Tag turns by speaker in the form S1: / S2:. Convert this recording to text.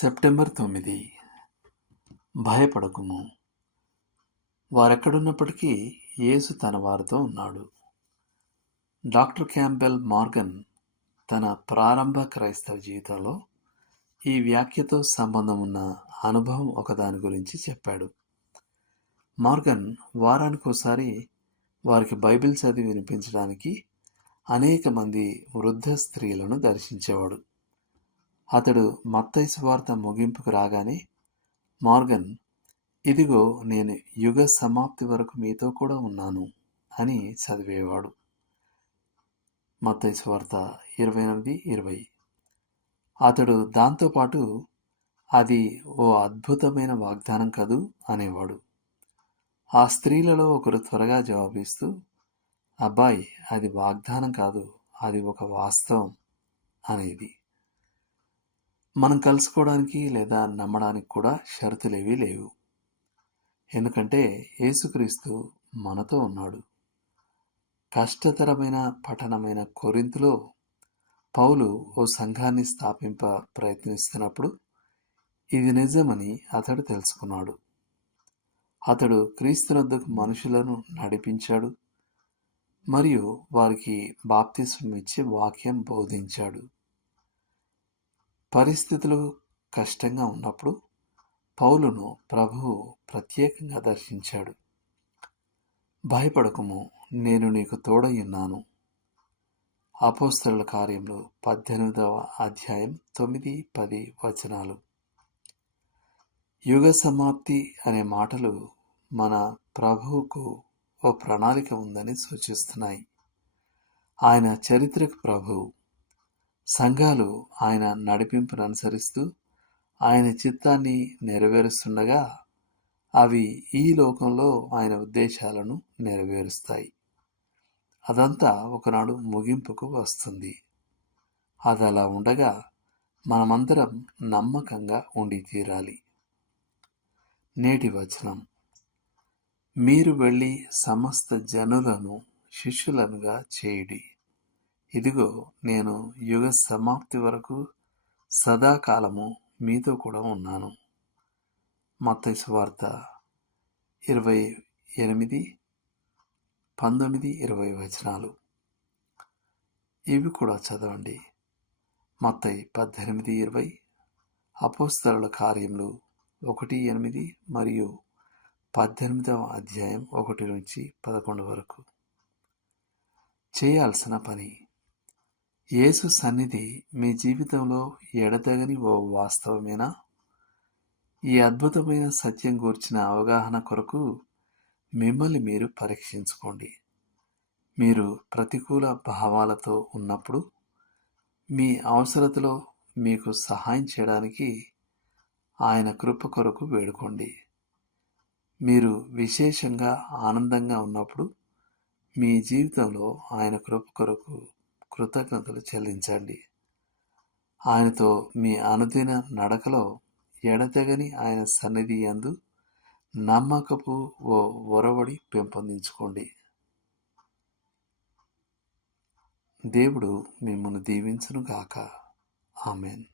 S1: September తొమ్మిది. భయపడకుము. వారెక్కడున్నప్పటికీ యేసు తన వారితో ఉన్నాడు. డాక్టర్ క్యాంబెల్ మార్గన్ తన ప్రారంభ క్రైస్తవ జీవితంలో ఈ వ్యాఖ్యతో సంబంధం ఉన్న అనుభవం ఒకదాని గురించి చెప్పాడు. మార్గన్ వారానికోసారి వారికి బైబిల్ చదివి వినిపించడానికి అనేక మంది వృద్ధ స్త్రీలను దర్శించేవాడు. అతడు మత్తయి వార్త ముగింపుకు రాగానే మార్గన్ ఇదిగో నేను యుగ సమాప్తి వరకు మీతో కూడా ఉన్నాను అని చదివేవాడు. మత్తయి వార్త ఇరవై ఎనిమిది ఇరవై. అతడు దాంతోపాటు అది ఓ అద్భుతమైన వాగ్దానం కదూ అనేవాడు. ఆ స్త్రీలలో ఒకరు త్వరగా జవాబిస్తూ అబ్బాయి అది వాగ్దానం కాదు అది ఒక వాస్తవం అనేది. మనం కలుసుకోవడానికి లేదా నమ్మడానికి కూడా షరతులేవీ లేవు. ఎందుకంటే యేసుక్రీస్తు మనతో ఉన్నాడు. కష్టతరమైన పఠనమైన కొరింతలో పౌలు ఓ సంఘాన్ని స్థాపింప ప్రయత్నిస్తున్నప్పుడు ఇది నిజమని అతడు తెలుసుకున్నాడు. అతడు క్రీస్తునద్దకు మనుషులను నడిపించాడు మరియు వారికి బాప్తిస్వం ఇచ్చి వాక్యం బోధించాడు. పరిస్థితులు కష్టంగా ఉన్నప్పుడు పౌలును ప్రభువు ప్రత్యేకంగా దర్శించాడు. భయపడకము నేను నీకు తోడయ్యున్నాను అపోస్తరుల కార్యంలో పద్దెనిమిదవ అధ్యాయం తొమ్మిది పది వచనాలు. యుగ సమాప్తి అనే మాటలు మన ప్రభువుకు ఓ ప్రణాళిక ఉందని సూచిస్తున్నాయి. ఆయన చరిత్రకు ప్రభువు సంఘాలు ఆయన నడిపింపును అనుసరిస్తూ ఆయన చిత్తాన్ని నెరవేరుస్తుండగా అవి ఈ లోకంలో ఆయన ఉద్దేశాలను నెరవేరుస్తాయి. అదంతా ఒకనాడు ముగింపుకు వస్తుంది. అది అలా ఉండగా మనమందరం నమ్మకంగా ఉండి తీరాలి. నేటి వచనం. మీరు వెళ్ళి సమస్త జనులను శిష్యులనుగా చేయుడి. ఇదిగో నేను యుగ సమాప్తి వరకు సదాకాలము మీతో కూడా ఉన్నాను. మత్తైసు వార్త ఇరవై ఎనిమిది పంతొమ్మిది ఇరవై వచనాలు. ఇవి కూడా చదవండి. మత్తయి పద్దెనిమిది ఇరవై అపోస్తరుల కార్యములు ఒకటి ఎనిమిది మరియు పద్దెనిమిదవ అధ్యాయం ఒకటి నుంచి పదకొండు వరకు. చేయాల్సిన పని యేసు సన్నిధి మీ జీవితంలో ఎడతెగని ఓ వాస్తవమేనా? ఈ అద్భుతమైన సత్యం గూర్చిన అవగాహన కొరకు మిమ్మల్ని మీరు పరీక్షించుకోండి. మీరు ప్రతికూల భావాలతో ఉన్నప్పుడు మీ అవసరతలో మీకు సహాయం చేయడానికి ఆయన కృప కొరకు వేడుకోండి. మీరు విశేషంగా ఆనందంగా ఉన్నప్పుడు మీ జీవితంలో ఆయన కృప కొరకు కృతజ్ఞతలు చెల్లించండి. ఆయనతో మీ అనుదిన నడకలో ఎడతెగని ఆయన సన్నిధి అందు నమ్మకపు ఓ ఒరవడి పెంపొందించుకోండి. దేవుడు మిమ్మల్ని దీవించును గాక ఆమెన్.